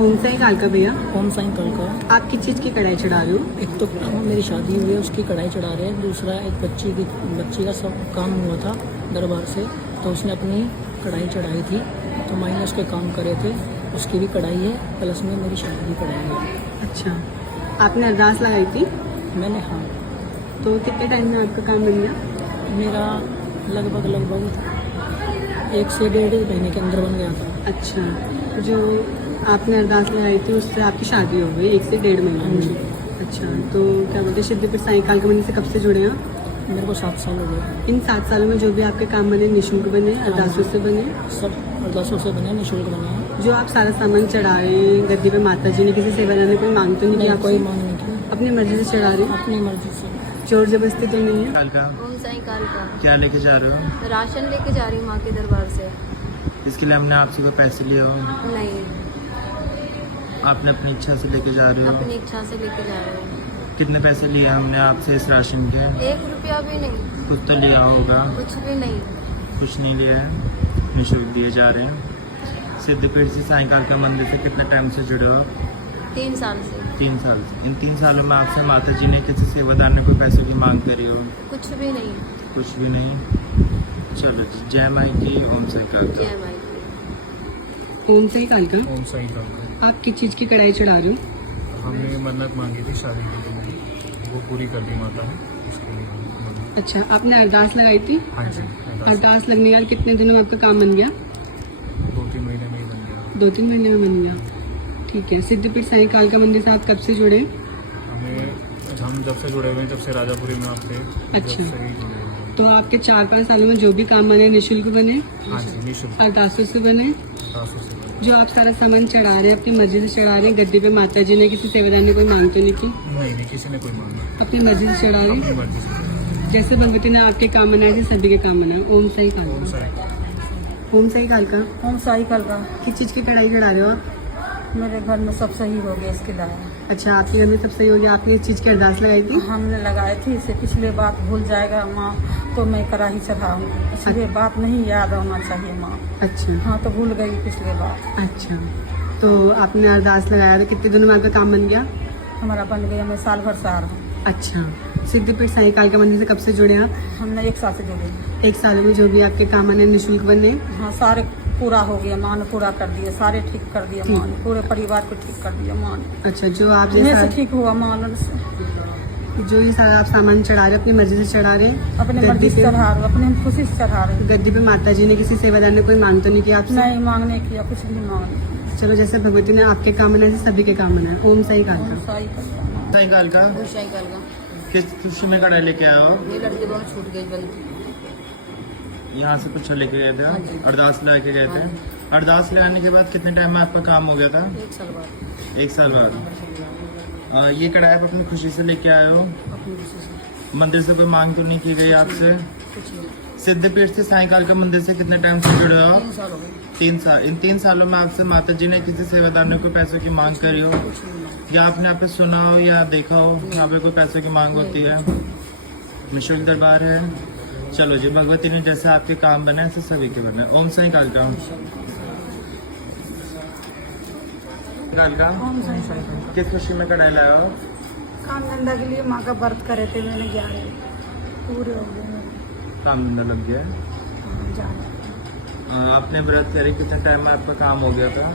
ओम साई कालका भैया, ओम साईं कालका। आप किस चीज़ की कढ़ाई चढ़ा रहे हो? एक तो मेरी शादी हुई है, उसकी कढ़ाई चढ़ा रहे हैं। दूसरा एक बच्ची का सब काम हुआ था दरबार से, तो उसने अपनी कढ़ाई चढ़ाई थी, तो मैंने उसके काम करे थे। उसकी भी कढ़ाई है, प्लस में मेरी शादी की कढ़ाई है। अच्छा, आपने अरदास लगाई थी, मैंने, हाँ, तो कितने टाइम में आपका काम बन गया? मेरा लगभग 1 से 1.5 महीने के अंदर बन गया था। अच्छा, जो आपने अरदास लगाई थी उससे आपकी शादी हो गई 1 से 1.5 महीने हाँ जी। में। अच्छा, तो क्या बोलते हैं, सिद्धपीठ साईं कालका मंदिर से कब से जुड़े हैं? मेरे को 7 साल हो गए। इन 7 सालों में जो भी आपके काम बने, निःशुल्क बने, अरदासों से बने? सब अरदासों से बने, निःशुल्क बने हैं। जो आप सारा सामान चढ़ा रहे हैं गद्दी पे, माता जी ने किसी सेवादार ने कोई मांग तो नहीं की नहीं, आपसे? कोई मांग नहीं की, अपनी मर्जी से चढ़ा रहे हैं? अपनी मर्जी से। जोर जबरदस्ती तो नहीं है? कालका ओम साईं कालका। क्या लेके जा रहे हो? राशन लेके जा रही हूँ माँ के दरबार से। इसके लिए हमने आपसे कोई पैसे लिए हो? नहीं, आपने अपनी इच्छा से लेके जा रहे हो? अपनी इच्छा से लेके जा रही हूँ। कितने पैसे लिए हमने आपसे इस राशन के? 1 रुपया भी नहीं, कुछ तो लिया होगा। कुछ भी नहीं। कुछ नहीं लिया है, निःशुल्क दिए जा रहे हैं। सिद्धपीठ से साईं कालका मंदिर से कितने टाइम से जुड़े हो आप? 3 साल से। 3 साल से। इन 3 सालों में आपसे माता जी ने किसी सेवादार ने कोई पैसों की मांग करी हो? कुछ भी नहीं। कुछ भी नहीं। चलो जी, जय माई की, ओम साईं कालका। जय माई। ओम साई कालका, ओम साईं कालका। आप किस चीज़ की कढ़ाई चढ़ा रहे हो? हमने मन्नत मांगी थी शादी के लिए, वो पूरी कर दी माता ने, उसके लिए मन्नत। अच्छा, आपने अरदास लगाई थी? हाँ जी, अरदास लगने के बाद कितने दिनों में आपका काम बन गया? 2-3 महीने में ही बन गया। 2-3 महीने में बन गया। ठीक है, सिद्धपीठ साईं कालका मंदिर से आप कब से जुड़े? हम जब से जुड़े हुए हैं, जब से राजापुरी में आप थे, अच्छा। जब से ही जुड़े हुए हैं। तो आपके 4-5 सालों में जो भी काम बने, निःशुल्क बने, हाँ जी, निःशुल्क अरदासों से बने? अरदासों से बने। जो आप सारा सामान चढ़ा रहे हैं अपनी मर्जी से चढ़ा रहे हैं गद्दी पे, माता जी ने किसी सेवादार ने कोई मांग तो नहीं की? नहीं, किसी ने कोई मांगा, अपनी मर्जी से चढ़ा रहे अपनी हैं? मर्जी से। जैसे भगवती ने आपके काम बनाए थे सभी के काम बनाए। ओम साई ओम कालका। साईं। ओम साई कालका, ओम साई कालका। किस चीज़ की कढ़ाई चढ़ा रहे हो आप? मेरे घर में सब सही हो गया इसके लाए। अच्छा, आपके घर में सब सही हो गया। आपने इस चीज़ की अरदास लगाई थी? हमने लगाए थी, इसे पिछले बात भूल जाएगा माँ तो मैं कढ़ाई चढ़ाऊँ, इसलिए बात नहीं याद होना चाहिए माँ। अच्छा हाँ, तो भूल गई पिछले बात। अच्छा, तो आपने अरदास लगाया था, कितने दिनों में आपका काम बन गया? हमारा बन गया, मैं साल भर से आ रहा हूँ। अच्छा, सिद्धपीठ साईं कालका मंदिर से कब से जुड़े आप? हमने 1 साल से जुड़े। 1 साल में जो भी आपके काम बने, निःशुल्क बने? हाँ, सारे पूरा हो गया, माँ ने पूरा कर दिया, सारे ठीक कर दिया माँ ने, पूरे परिवार को ठीक कर दिया माँ ने। अच्छा, जो आप इन्हें जैसा से ठीक हुआ माँ ने से। जो ये सारा आप सामान चढ़ा रहे हैं अपनी मर्जी से चढ़ा रहे हैं? अपने गद्दी मर्जी से पे- चढ़ा रहे, अपने खुशी से चढ़ा रहे। गद्दी पे माता जी ने किसी सेवादार ने कोई मांग तो नहीं किया आपसे? नहीं, मांगने किया, कुछ भी मांगने। चलो, जैसे भगवती ने आपके काम बनाए सभी के काम बनाए। ओम साई ओम कालका। साई कालका। साईं कालका ओम साईं कालका। किस खुशी में कढ़ाई लेके आए हो? ये लड़के दोनों छूट गए बनती। यहाँ से कुछ लेके गए थे? हाँ जी। अरदास लगा के गए हाँ थे? जी। अरदास लगाने के बाद कितने टाइम में आपका काम हो गया था? 1 साल बाद। 1 साल बाद। ये कढ़ाई आप अपनी खुशी से लेके आए हो? अपनी खुशी से। मंदिर से कोई मांग तो नहीं की गई आपसे? कुछ नहीं। सिद्धपीठ से साईं कालका मंदिर से कितने टाइम से जुड़े हो? 3 साल हो गए। 3 साल। इन 3 सालों में आपसे माता जी ने किसी सेवादार ने कोई पैसों की मांग करी हो, कुछ नहीं मांगा। या आपने यहाँ पे सुना हो या देखा हो यहाँ पे कोई पैसों की मांग होती है? निःशुल्क दरबार है। चलो जी, भगवती ने जैसे आपके काम बनाए ऐसे सभी के बनाए। ओम साईं कालका। कालका ओम साई कालका। किस खुशी में कढ़ाई लाया हो? काम धंधा के लिए माँ का व्रत करे थे मैंने, 11 पूरे हो गए मेरे। काम धंधा लग गया। हाँ, जा रहे। आपने व्रत करे, कितने टाइम में आपका काम हो गया था?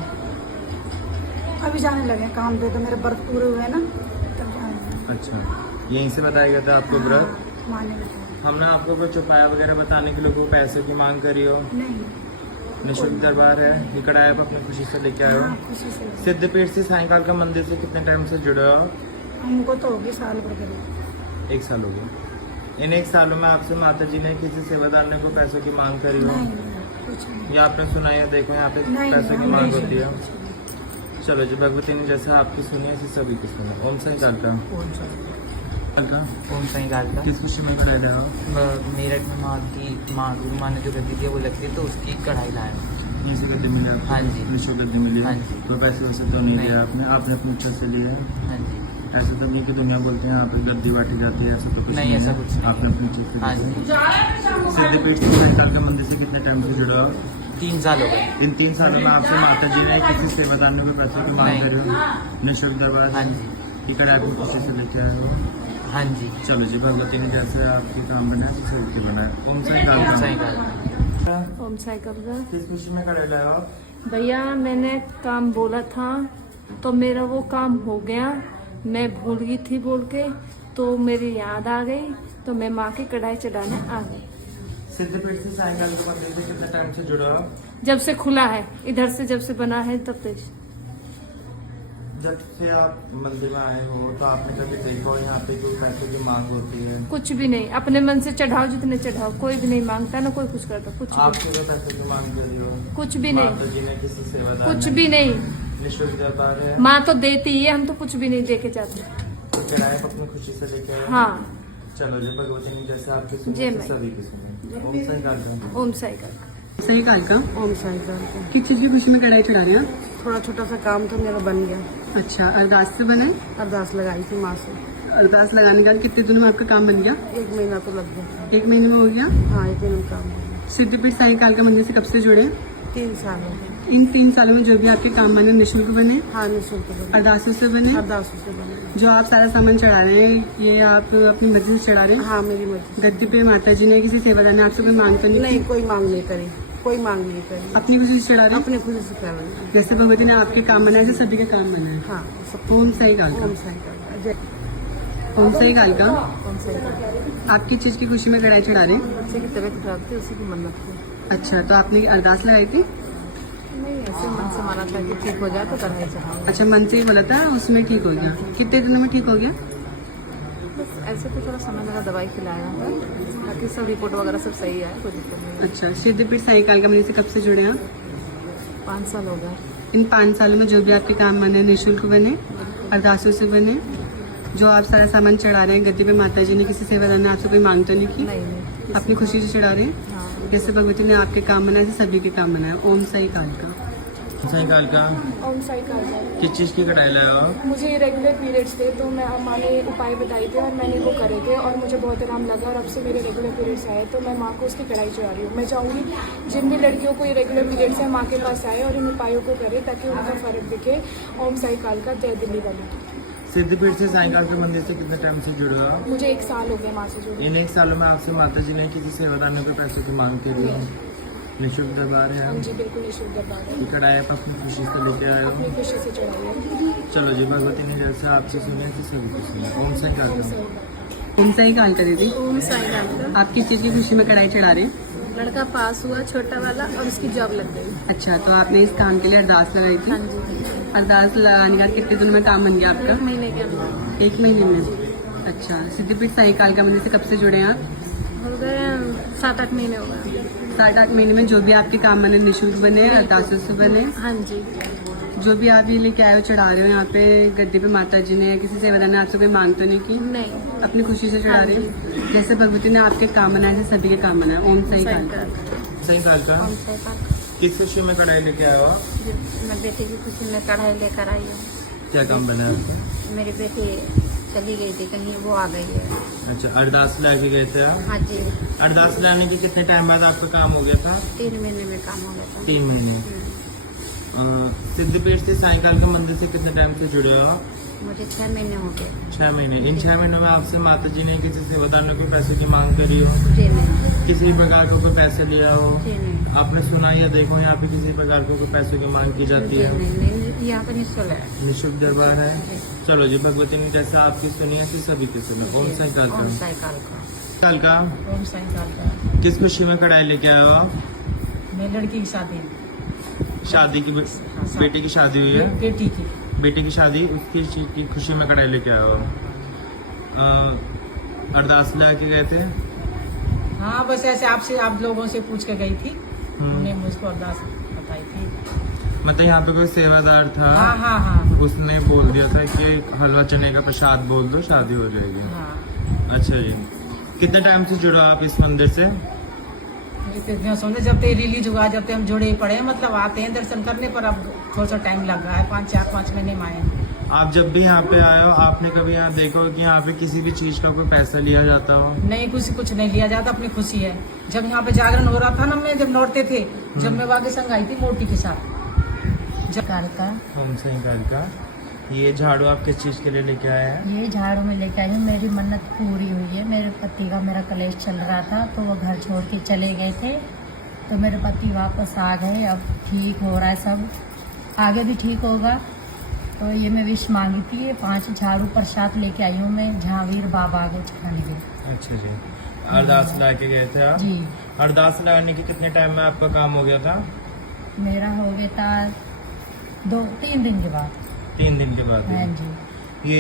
अभी जाने लगे काम दे, तो मेरे व्रत पूरे हुए ना, तब जाने लगे। अच्छा, यहीं से बताया गया था आपको व्रत? हाँ, माने लगे। हमने आपको कुछ उपाय वगैरह बताने के लिए कोई पैसे की मांग करी हो? नहीं। निःशुल्क दरबार है। ये कढ़ाई आप अपनी खुशी से लेके आए हो? हाँ, खुशी से। सिद्धपीठ से साईं कालका मंदिर से कितने टाइम से जुड़े हो? हमको तो होगी साल भर करीब। 1 साल हो गया। इन 1 सालों में आपसे माता जी ने किसी सेवादार ने कोई पैसों की मांग करी हो? नहीं, कुछ नहीं। या आपने सुना है? देखो यहाँ पे नहीं, पैसों की हम मांग नहीं होती है। सुने। चलो जी, भगवती ने जैसे आपकी सुनी ऐसे सभी की सुनी। ओम साईं कालका। ओम साईं कालका ओम साईं कालका। किस खुशी में कढ़ाई लाया हो? मेरठ में माँ ने जो गद्दी थी वो लगती है, तो उसकी कढ़ाई लाया। यहीं से गद्दी मिली आपको? हाँ जी। निःशुल्क गद्दी मिली? हाँ जी। तो पैसे वैसे तो नहीं नहीं। लिया आपने? आपने अपनी इच्छा से लिया है? हाँ जी। ऐसा तो नहीं कि दुनिया बोलते हैं यहाँ पे गद्दी बांटी जाती है, ऐसा तो कुछ नहीं, ऐसा है। कुछ नहीं। आपने अपनी इच्छा से हाँ लिया। जी। सिद्धपीठ से साईं कालका मंदिर से कितने टाइम से जुड़े हो? 3 साल हो गए। इन 3 सालों में आपसे माता जी ने किसी सेवादार को पैसे की मांग कर रहे हो निःशुल्क दरबार? हाँ जी, की कढ़ाई अपनी खुशी से लेके आए हो? हाँ जी। चलो जी, भगवती ने जैसे आपके काम बनाए तो सही के बनाए। ओम साई ओम काल साई काल। ओम साई कब्जा। किस खुशी में कढ़ाई लाए हो आप? भैया मैंने काम बोला था तो मेरा वो काम हो गया। मैं भूल गई थी बोल के, तो मेरी याद आ गई तो मैं माँ की कढ़ाई चढ़ाने आ गई। सिद्धपीठ से सायकाल के मंदिर से कितने टाइम से जुड़े हो? जब से खुला है, इधर से जब से बना है तब से। जब से आप मंदिर में आए हो तो आपने कभी देखा हो यहाँ पे कोई पैसे की मांग होती है? कुछ भी नहीं, अपने मन से चढ़ाओ जितने चढ़ाओ, कोई भी नहीं मांगता ना कोई कुछ करता, कुछ आपसे जो पैसे की मांग कर रही हो? भी कुछ भी माता नहीं, जी ने किसी सेवादार कुछ ने? भी नहीं। निःशुल्क दरबार है? माँ तो देती ही है, हम तो कुछ भी नहीं दे के जाते। तो किराए पर अपनी खुशी से लेके आए? हाँ। चलो जी, भगवती ने जैसे आपकी सुनी जय तो माँ। सभी की सुनी। ओम साई काल का। ओम साई का। सही काल का। ओम साई काल का। किस चीज की खुशी में कढ़ाई चढ़ा रहे हैं? थोड़ा छोटा सा काम था मेरा बन गया। अच्छा, अरदास से बने? अरदास लगाई थी माँ से। अरदास लगाने के बाद कितने दिनों में आपका काम बन गया? 1 महीना तो लग गया। 1 महीने में हो गया। हाँ, 1 महीने में काम हो गया। सिद्धपीठ साई काल का मंदिर से कब से जुड़े? 3 साल हो गए। इन 3 सालों में जो भी आपके काम बने निःशुल्क बने, हाँ, निःशुल्क बने। अरदासों से बने? अरदासों से बने। जो आप सारा सामान चढ़ा रहे हैं ये आप अपनी मर्जी से चढ़ा रहे हैं? हाँ, मेरी मर्जी। गद्दी पे माता जी ने किसी सेवादार ने आपसे कोई मांग तो नहीं नहीं, की? कोई मांग नहीं करी, कोई मांग नहीं करी। अपनी खुशी से चढ़ा रहे हैं? अपने खुद से कर रहे हैं। जैसे भगवती ने आपके काम बनाए जैसे सभी के काम बनाए। हाँ, सब। ओम साई काल ओम का। साई काल का। जय ओम साई काल का। ओम साई काल का। आपकी चीज की खुशी में कढ़ाई चढ़ा रहे हैं? बच्चे की तबीयत खराब थी, उसी की मन्नत थी। अच्छा, तो आपने अरदास लगाई थी? नहीं, ऐसे मन से माना था कि ठीक हो जाए तो कढ़ाई चढ़ाऊंगा। अच्छा, मन से ही बोला था, उसमें ठीक हो गया। कितने दिनों में ठीक हो गया? बस ऐसे तो थोड़ा समय लगा, दवाई खिलाया था, बाकी सब रिपोर्ट वगैरह सब सही है, कोई दिक्कत नहीं। अच्छा, सिद्धपीठ साई काल का मंदिर से कब से जुड़े हैं आप? 5 साल हो गए। इन 5 सालों में जो भी आपके काम बने निःशुल्क बने, अरदासों से बने, जो आप सारा सामान चढ़ा रहे हैं गद्दी पे माता जी ने किसी सेवादार ने आपसे कोई मांग तो नहीं की? नहीं। अपनी खुशी से चढ़ा रहे हैं? हाँ। जैसे भगवती ने आपके काम बनाए ऐसे सभी के काम बनाए। ओम साई काल का। ओम साई काल का। ओम साई का। किस चीज की कढ़ाई लाए हो आप? मुझे इरेगुलर पीरियड्स थे तो मैं माँ ने उपाय बताए थे और मैंने वो करे थे और मुझे बहुत आराम लगा और अब से मेरे रेगुलर पीरियड्स आए तो मैं माँ को उसकी कढ़ाई चढ़ा रही हूँ। मैं चाहूँगी जिन भी लड़कियों को इरेगुलर पीरियड्स है माँ के पास आए और इन उपायों को करे ताकि उनका फर्क दिखे। ओम साई काल का। जय दिल्ली वाली। सिद्धपीठ से साईकाल के मंदिर से कितने टाइम से जुड़े हो आप? मुझे 1 साल हो गया माँ से जुड़े। इन 1 सालों में आपसे माता जी ने किसी सेवादार ने कोई पैसों की मांग की है? निःशुल्क दरबार है? हाँ जी, बिल्कुल निःशुल्क दरबार है। की कढ़ाई आप अपनी खुशी से लेके आए अपनी हो? खुशी से चढ़ाई है। चलो जी, भगवती ने जैसे आपसे सुने ऐसे सभी को सुने। ओम साई काल ओम का। साई का। ओम साई काल का दीदी। ओम साई काल का। आप किस चीज की खुशी में कढ़ाई चढ़ा रहे हैं? लड़का पास हुआ छोटा वाला और उसकी जॉब लग गई। अच्छा, तो आपने इस काम के लिए अरदास लगाई थी? हाँ जी। अरदास लगाने के बाद कितने दिनों में काम बन गया 1 आपका? महीने के अंदर 1 महीने में। अच्छा, सिद्धपीठ साई काल का मंदिर से कब से जुड़े हैं आप? हो गए 7-8 महीने हो गए। 7-8 महीने में जो भी आपके काम बने निःशुल्क बने, अरदासों से बने, हाँ जी। जो भी आप ये लेके आए हो चढ़ा रहे हो यहाँ पे गद्दी पे माता जी ने किसी सेवादार ने आपसे कोई मांग तो नहीं की? नहीं। अपनी खुशी से चढ़ा रहे हो? जैसे भगवती ने आपके काम बनाए जैसे सभी के काम बनाए। ओम साई काल का। साई काल का। ओम साई काल। किस खुशी में कढ़ाई लेके आए हो आप? मैं बेटी की खुशी में कढ़ाई लेकर आई हूँ। क्या काम बना है? मेरी बेटी चली गई थी कहीं, वो आ गई है। अच्छा, अरदास लेके गए थे आप? हाँ जी। अरदास लाने के कितने टाइम बाद आपका काम हो गया था? 3 महीने में काम हो गया था। 3 महीने। सिद्धपीठ से साईकाल के मंदिर से कितने टाइम से जुड़े हो आप? मुझे 6 महीने हो गए। 6 महीने। इन 6 महीनों में आपसे माता जी ने किसी सेवादार ने कोई पैसे की मांग करी हो? जी नहीं। किसी प्रकार का कोई पैसे लिया हो? जी नहीं। आपने सुना या देखो यहाँ पे किसी प्रकार का कोई पैसों की मांग की जाती जी है? नहीं, यहाँ पे निःशुल्क है। निःशुल्क दरबार है। चलो जी, भगवती ने जैसे आपकी सुनी है सभी की सुनो। ओम साई काल ओम का। साई काल का। काल का। ओम साई काल का। किस खुशी में कढ़ाई लेके आए हो आप? मेरी लड़की की शादी, शादी की बेटी की शादी हुई है? बेटी की। बेटी की शादी, उसकी चीज की खुशी में कढ़ाई लेके आए हो? अरदास ला के गए थे? हाँ, बस ऐसे आपसे आप लोगों से पूछ के गई थी, हम्म। उन्हें मुझको अरदास बताई थी। मतलब यहाँ पे कोई सेवादार था? हाँ हाँ हाँ उसने बोल दिया था कि हलवा चने का प्रसाद बोल दो, शादी हो जाएगी। हाँ। अच्छा जी, कितने टाइम से जुड़ा आप इस मंदिर से? समझे जब ते रिलीज हुआ, जब ते हम जुड़े पड़े हैं, मतलब आते हैं दर्शन करने पर, अब थोड़ा सा टाइम लग रहा है, 4-5 महीने में आए हैं। आप जब भी यहाँ पे आए हो आपने कभी यहाँ देखो कि यहाँ पे किसी भी चीज का कोई पैसा लिया जाता हो? नहीं, कुछ नहीं लिया जाता, अपनी खुशी है। जब यहाँ पे जागरण हो रहा था ना, मैं जब लौटते थे, जब मैं वाके संग आई थी मोटी के साथ कार का कौन सा निकाल का? ये झाड़ू आप किस चीज के लिए लेके आए हैं? ये झाड़ू में लेके आई हूँ, मेरी मन्नत पूरी हुई है। मेरे पति का मेरा कलेश चल रहा था तो वो घर छोड़ के चले गए थे, तो मेरे पति वापस आ गए। अब ठीक हो रहा है सब, आगे भी ठीक होगा। तो ये मैं विश मांगी थी, ये 5 झाड़ू प्रसाद लेके आई हूँ मैं झावीर बाबा को चढ़ाने के। अच्छा जी, अरदास ला के गए थे आप? जी, अरदास लगाने के कितने टाइम में आपका काम हो गया था? मेरा हो गया था 2-3 दिन के बाद। 3 दिन के बाद? हाँ जी।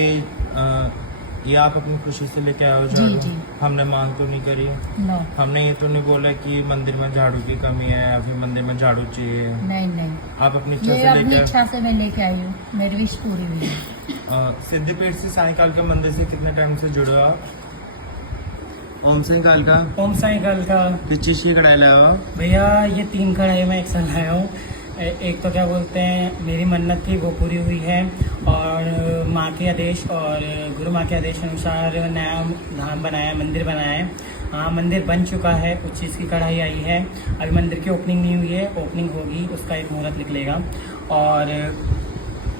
ये आप अपनी खुशी से लेके आए हो जी, झाड़ू? जी। हमने मांग तो नहीं करी? नो, हमने ये तो नहीं बोला कि मंदिर में झाड़ू की कमी है या फिर मंदिर में झाड़ू चाहिए? नहीं, आप अपनी इच्छा ये से अपनी लेके इच्छा से मैं लेके आई हूँ, मेरी विश पूरी हुई है। सिद्धिपेट से साईकाल के मंदिर से कितने टाइम से जुड़े हो आप? ओम साईकाल का ओम साईकाल का किस चीज की कढ़ाई लाए हो? भैया ये 3 कढ़ाई मैं एक साथ लाया हूँ। एक तो क्या बोलते हैं, मेरी मन्नत थी वो पूरी हुई है, और माँ के आदेश और गुरु माँ के आदेश अनुसार नया धाम बनाया, मंदिर बनाया है। हाँ, मंदिर बन चुका है, उस चीज़ की कढ़ाई आई है। अभी मंदिर की ओपनिंग नहीं हुई है, ओपनिंग होगी, उसका एक मुहूर्त निकलेगा। और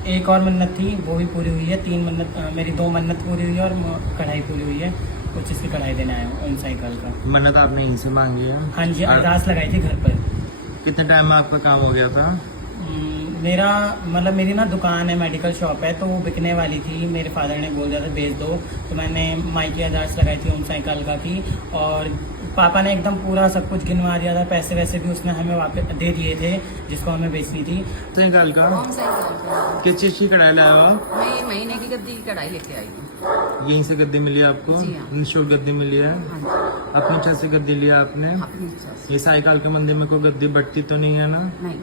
एक और मन्नत थी वो भी पूरी हुई है। 3 मन्नत, मेरी 2 मन्नत पूरी हुई है और कढ़ाई पूरी हुई है। उस चीज़ की कढ़ाई देने आया हूँ ओम साईकाल का। मन्नत आपने यहीं से मांगी है? हाँ जी, अरदास लगाई थी घर पर। कितने टाइम में आपका काम हो गया था? मेरा मतलब मेरी ना दुकान है, मेडिकल शॉप है, तो वो बिकने वाली थी। मेरे फादर ने बोल दिया था बेच दो, तो मैंने माई की अरदास लगाई थी ओम साईकाल का की, और पापा ने एकदम पूरा सब कुछ गिनवा दिया था। पैसे वैसे भी उसने हमें वापस दे दिए थे जिसको हमें बेचनी थी। साईकाल का ओम साईकाल का किस चीज की कढ़ाई लाए हो आप? मैं ये महीने की गद्दी की कढ़ाई लेके आई हूँ। यहीं से गद्दी मिली आपको? जी हाँ। निःशुल्क गद्दी मिली है? हाँ जी, अपनी इच्छा से गद्दी लिया आपने? अपनी इच्छा से। ये साईकाल के मंदिर में कोई गद्दी बढ़ती तो नहीं है ना? नहीं,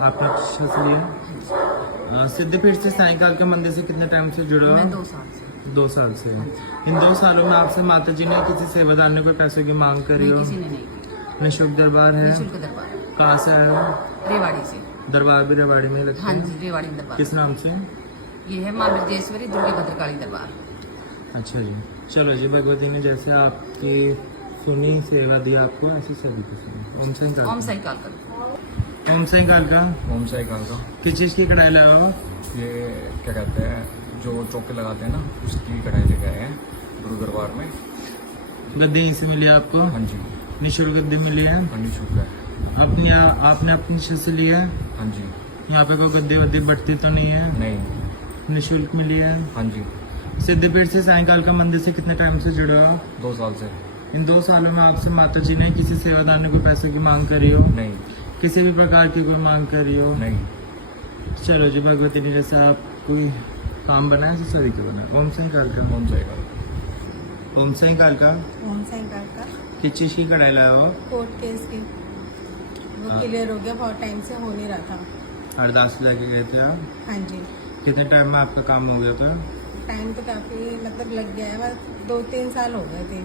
आपने इच्छा से लिया? सिद्धिपीठ से साईकाल के मंदिर से कितने टाइम से जुड़े हो? मैं 2 साल से। 2 साल से। इन 2 सालों में आपसे माता जी ने किसी सेवादार ने कोई पैसों की मांग करी नहीं, हो? किसी ने नहीं की। निःशुल्क दरबार है? निःशुल्क दरबार, कहाँ से आए हो? रेवाड़ी से। दरबार भी रेवाड़ी में ही लगता हाँ है? जी, रेवाड़ी में दरबार। किस नाम से? ये है माँ ब्रजेश्वरी दुर्गा भद्रकाली दरबार। अच्छा जी, चलो जी, भगवती ने जैसे आपकी सुनी सेवा दी आपको, ऐसे सभी को सुनी। ओम साईकाल। ओम साईकाल का ओम साईकाल का ओम साईकाल का किस चीज की कढ़ाई लाए हो? ये क्या कहते हैं, जो चौके लगाते हैं ना, उसकी कढ़ाई लेके आए हैं गुरु दरबार में। गद्दी यहीं से मिली आपको? हाँ जी, निःशुल्क गद्दी मिली है? पंडित शुक्ल है। आपने अपनी इच्छा से लिया है? हाँ जी। यहाँ पे कोई गद्दी वद्दी बढ़ती तो नहीं है? नहीं। निःशुल्क मिली है? हाँ जी। सिद्धिपीठ से साईकाल का मंदिर से कितने टाइम से जुड़े हो? 2 साल से। इन 2 सालों में आपसे माता जी ने किसी सेवादार ने कोई पैसे की मांग करी हो? नहीं। किसी भी प्रकार की कोई मांग करी हो? नहीं। चलो जी, भगवती ने जैसे आप कोई काम बनाया तो सभी को बनाया। ओम साईकाल का। ओम साईकाल। ओम साईकाल का ओम साईकाल का किस चीज की कढ़ाई लाया हो? कोर्ट केस की, वो हाँ। क्लियर हो गया, बहुत टाइम से हो नहीं रहा था। अरदास लेके गए थे आप? हाँ जी, कितने टाइम में आपका काम हो गया था? टाइम तो काफ़ी मतलब लग गया है, बस 2-3 साल हो गए थे।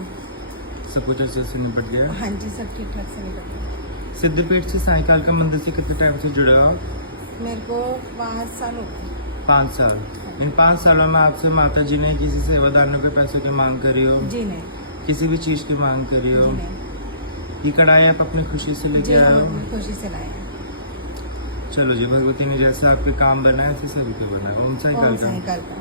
सब कुछ अच्छे से निपट गया? हाँ जी, सब ठीक ठाक से निकल गया। सिद्धिपीठ से साईकाल का मंदिर से कितने टाइम से जुड़े हो आप? मेरे को 5 साल हो गए। 5 साल। इन 5 सालों में आपसे माता जी ने किसी सेवादार ने कोई पैसों की मांग करी हो? जी नहीं, किसी भी चीज की मांग करी हो? जी नहीं, ये कढ़ाई आप अपनी खुशी से जी लेके आए हम हो? अपनी खुशी से लाए हैं। चलो जी, भगवती ने जैसे आपके काम बनाए ऐसे सभी के बनाए। ओम साईकाल ओम का साईकाल का।